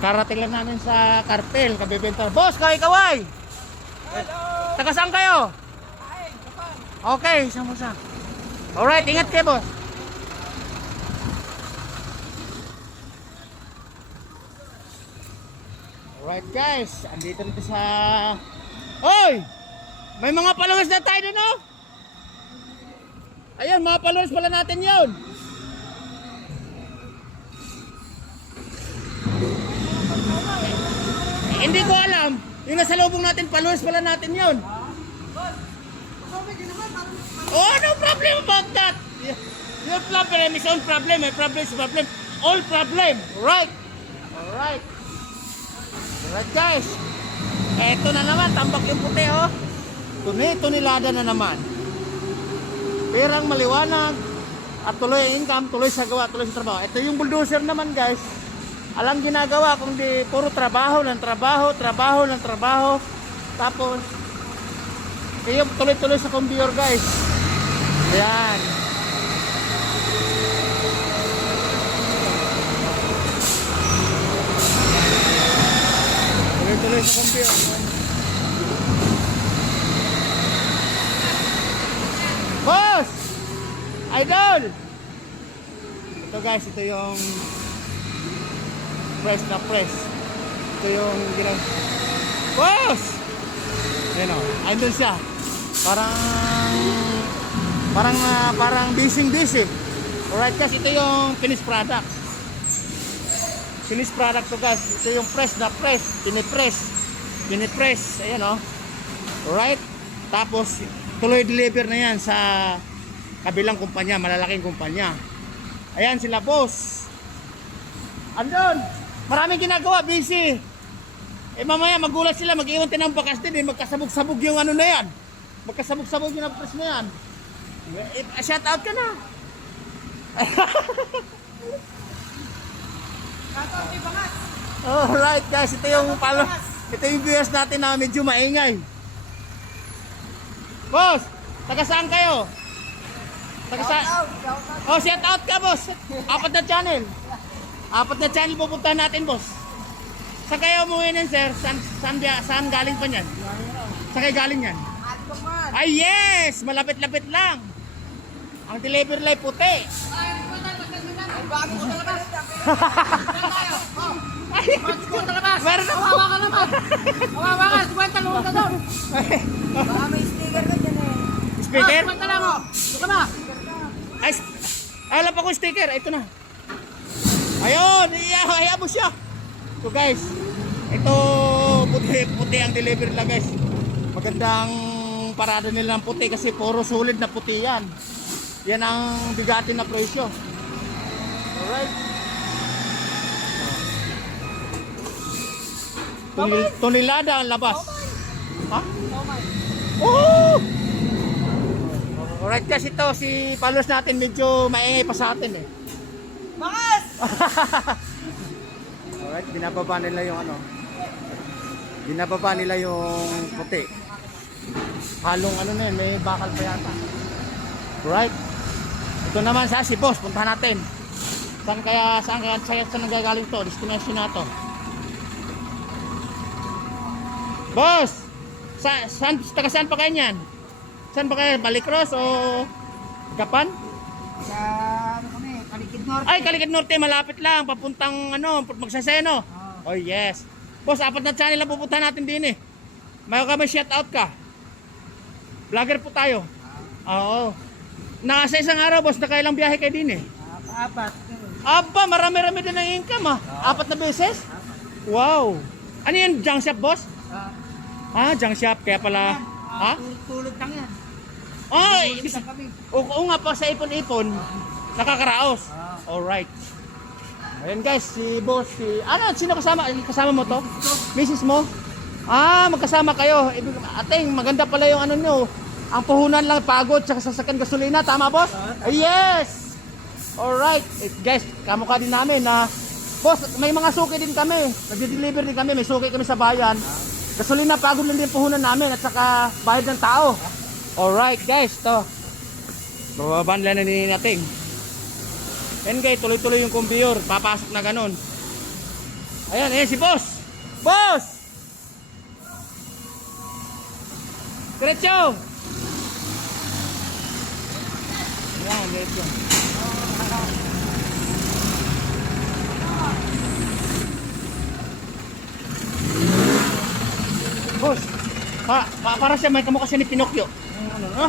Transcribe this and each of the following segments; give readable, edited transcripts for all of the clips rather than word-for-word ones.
Karating lang namin sa Cartel, kabibenta. Boss, kaway! Hello! Taga saan kayo? Ay, Japan! Okay, isa. Alright, ingat kayo, boss. Alright guys, andito dito sa... Hoy! May mga followers na tayo doon, no? Ayan, mga followers pala natin yun. Hindi ko alam. Yung nasa lubong natin, followers pala natin yun. Oh, no problem about that. Your problem is own problem. My problem is problem. All problem. Right. Alright. Alright guys. Eto na naman, tambak yung puti, oh. Tunilada na naman. Perang maliwanag. At tuloy ang income, tuloy sa gawa, tuloy sa trabaho. Ito yung bulldozer naman guys. Alang ginagawa kundi puro trabaho ng trabaho. Tapos yung tuloy-tuloy sa conveyor guys. Ayan. Tuloy-tuloy sa conveyor. Boss! Idol! Ito guys, ito yung press na press. Ito yung Boss! Ayan o, idol siya. Parang busy. Alright guys, ito yung finished product. Finished product to guys. Ito yung press na press. Pinipress. Ayan o. Alright. Tapos, tuloy deliver na yan sa kabilang kumpanya, malalaking kumpanya. Ayan sila boss. Andun, maraming ginagawa, busy. Eh mamaya magulat sila, mag-iwan tayo ng bakas din, magkasabog-sabog yung ano na yan. Magkasabog-sabog yung press na yan. Shout out ka na. Alright guys, ito yung viewers natin na medyo maingay. Boss, taga saan kayo? Oh, shout out ka boss. 4 na channel. 4 na channel pupuntahan natin boss. Saan kayo umuwi nun sir? Saan galing pa niyan? Saan kayo galing yan? Ay yes! Malapit-lapit lang. Ang delivery live puti. Meron ako. Kawawa ka naman. Kawawa ka. Suwenta luhod ka doon. Baka may sticker ka dyan eh. Speaker? Suwenta lang mo. Suka na. Ay, alam pa ko sticker. Ito na. Ayun, iya mo siya. So guys, ito puti ang delivery lang guys. Magandang parada nila ng puti kasi puro solid na puti yan. Yan ang bigatin na presyo. Alright. Tonelada ang labas. Ha? Oh! Alright guys, ito si followers natin medyo maingay pa sa atin eh. Bangas! Alright, binababa nila yung ano. Binababa nila yung puti. Halong ano na yun, may bakal pa yata. Alright. Ito naman si boss, puntahan natin. Saan nagagaling to? Destination na to. Boss! Taga saan pa kayo niyan? Saan pa kayo? Balicross o Gapan? Sa ano kami, Kalikid Norte. Ay, Kalikid Norte, malapit lang. Papuntang ano, Magsaseno. Oh yes. Boss, 4 na channel ang pupuntahan natin din eh. May shout out ka. Vlogger po tayo. Oo. Nasa isang araw, boss, nakailang biyahe kayo din eh. 4. Aba, marami-rami din ang income ah. 4 na beses? Wow. Ano yan, junk shop, boss? Junk shop, kaya pala. Ha? Tulog lang yan. Oh, Tulog lang kami. oo nga pa sa ipon-ipon. Nakakaraos. Alright. Ayan guys, si boss, sino kasama? Kasama mo to? Mrs. mo? Magkasama kayo. Ating, maganda pala yung ano nyo. Ang puhunan lang, pagod, tsaka sasakyan gasolina. Tama, boss? Yes! Alright. Guys, kamukha din namin na, boss, may mga suki din kami. Nagde-deliver din kami. May suki kami sa bayan. Gasolina, pagod lang din puhunan namin. At saka, bayad ng tao. Alright, guys. To. Bababaan lang na natin. And guys, tuloy-tuloy yung conveyor. Papasok na ganun. Ayan, ayan si boss. Boss! Diretso! Ayan, diretso. Boss, para siya may kamukha siya ni Pinocchio. Ano, no?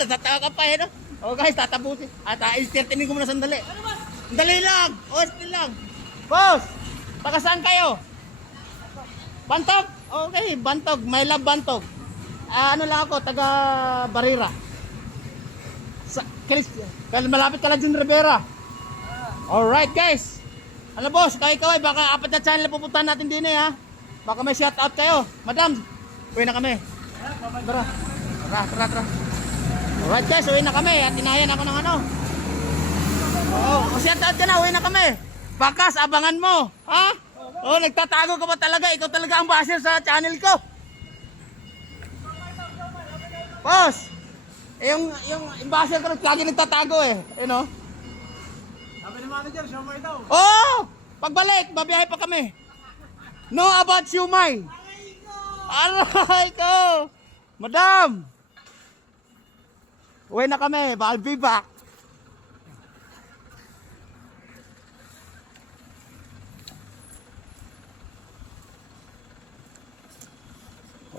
Natatawa ka pa eh, no? O guys, tatapusin. At i-startinin ko muna sandali. Sandali lang! O, still lang. Boss! Taga saan kayo? Bantog? Okay, Bantog. My love Bantog. Ano lang ako, taga Barira. Malapit ka lang dyan, Rivera. Alright guys. Ano boss, ikaw ay baka 4 na channel na pupuntahan natin din eh ha. Baka may shout out kayo. Madam, uwi na kami. Tara. Tara. Alright guys, uwi na kami. At tinayan ako ng ano. Oo, shout out ka na, uwi na kami. Bakas, abangan mo. Ha? Oh, nagtatago ka ba talaga? Ikaw talaga ang basher sa channel ko. Boss, yung basher ko lagi nagtatago eh. You know? Sabi ni manager, siomay daw. Oh! Pagbalik, babiyahe pa kami. Know about siumay. Aray ko! Madam! Uwi na kami, I'll be back.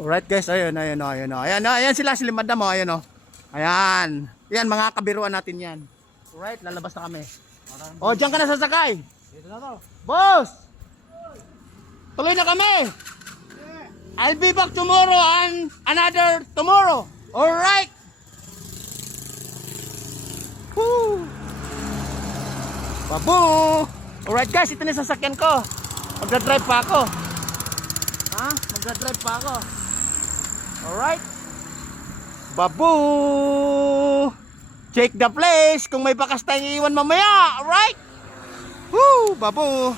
Alright guys, ayun sila madam oh, ayun oh. Ayan. Yan mga kabiruan natin yan. Alright, lalabas na kami. Oh, diyan ka na sasakay. Dito na to. Boss! Tuloy na kami. I'll be back tomorrow and another tomorrow. Alright. Woo! Babu! Alright guys, ito na yung sasakyan ko. Magdadrive pa ako. Ha? Magdadrive pa ako. Alright. Babu! Check the place kung may bakas tayong iiwan mamaya. Alright? Woo! Babu!